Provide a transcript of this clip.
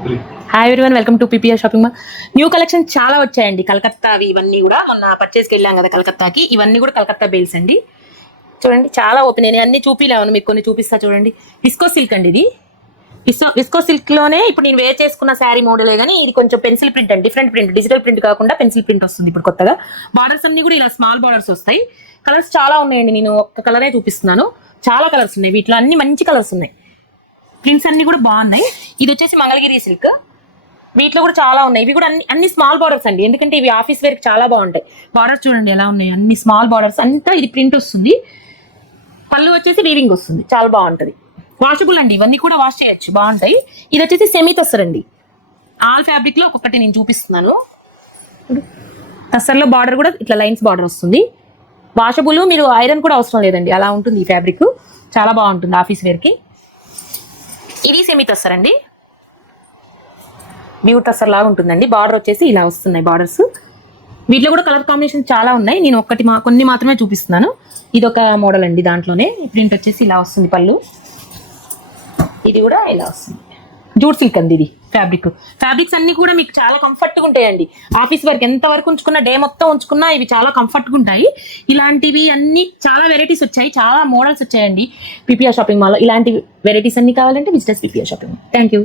Hi everyone, welcome to PPR shopping mall. New collection చాలా వచ్చాయండి. కలకత్తావి ఇవన్నీ కూడా మొన్న పర్చేస్కి వెళ్ళాం కదా కలకత్తాకి. ఇవన్నీ కూడా కలకత్తా బేల్స్ అండి. చూడండి చాలా ఓపెన్ అయినాయి. అన్ని చూపిలేను, మీకు కొన్ని చూపిస్తా చూడండి. విస్కో సిల్క్ అండి. ఇది విస్కో సిల్క్ లోనే ఇప్పుడు నేను వేర్ చేసుకున్న శారీ మోడలే కానీ ఇది కొంచెం పెన్సిల్ ప్రింట్ అండి. డిఫరెంట్ ప్రింట్, డిజిటల్ ప్రింట్ కాకుండా పెన్సిల్ ప్రింట్ వస్తుంది ఇప్పుడు కొత్తగా. బార్డర్స్ అన్ని కూడా ఇలా స్మాల్ బార్డర్స్ వస్తాయి. కలర్స్ చాలా ఉన్నాయండి. నేను ఒక్క కలరే చూపిస్తున్నాను. చాలా కలర్స్ ఉన్నాయి వీటిలో, అన్ని మంచి కలర్స్ ఉన్నాయి. ప్రింట్స్ అన్ని కూడా బాగున్నాయి. ఇది వచ్చేసి మంగళగిరి సిల్క్. వీటిలో కూడా చాలా ఉన్నాయి. ఇవి కూడా అన్ని స్మాల్ బార్డర్స్ అండి, ఎందుకంటే ఇవి ఆఫీస్ వేర్కి చాలా బాగుంటాయి. బార్డర్స్ చూడండి ఎలా ఉన్నాయి, అన్ని స్మాల్ బార్డర్స్. అంతా ఇది ప్రింట్ వస్తుంది. పళ్ళు వచ్చేసి వీవింగ్ వస్తుంది, చాలా బాగుంటుంది. వాషబుల్ అండి, ఇవన్నీ కూడా వాష్ చేయొచ్చు, బాగుంటాయి. ఇది వచ్చేసి సెమీ తస్సర్ అండి. ఆల్ ఫ్యాబ్రిక్ లో ఒక్కొక్కటి నేను చూపిస్తున్నాను. తస్సర్లో బార్డర్ కూడా ఇట్లా లైన్స్ బార్డర్ వస్తుంది. వాషబుల్, మీరు ఐరన్ కూడా అవసరం లేదండి, అలా ఉంటుంది ఈ ఫ్యాబ్రిక్. చాలా బాగుంటుంది ఆఫీస్ వేర్కి. ఇది సెమీ తస్సర్ అండి, బ్యూటీ టస్సర్ లాగా ఉంటుందండి. బార్డర్ వచ్చేసి ఇలా వస్తున్నాయి బార్డర్స్. వీటిలో కూడా కలర్ కాంబినేషన్ చాలా ఉన్నాయి. నేను కొన్ని మాత్రమే చూపిస్తున్నాను. ఇది ఒక మోడల్ అండి, దాంట్లోనే ప్రింట్ వచ్చేసి ఇలా వస్తుంది పళ్ళు. ఇది కూడా ఇలా వస్తుంది. జూట్ సిల్క్ అండి ఇది ఫ్యాబ్రిక్స్ అన్ని కూడా మీకు చాలా కంఫర్ట్గా ఉంటాయండి. ఆఫీస్ వర్క్ ఎంత వరకు ఉంచుకున్నా, డే మొత్తం ఉంచుకున్నా ఇవి చాలా కంఫర్ట్గా ఉంటాయి. ఇలాంటివి అన్ని చాలా వెరైటీస్ వచ్చాయి, చాలా మోడల్స్ వచ్చాయండి పీపీఆర్ షాపింగ్ మాల్లో. ఇలాంటి వెరైటీస్ అన్ని కావాలంటే visitors PPR shopping mall. Thank you.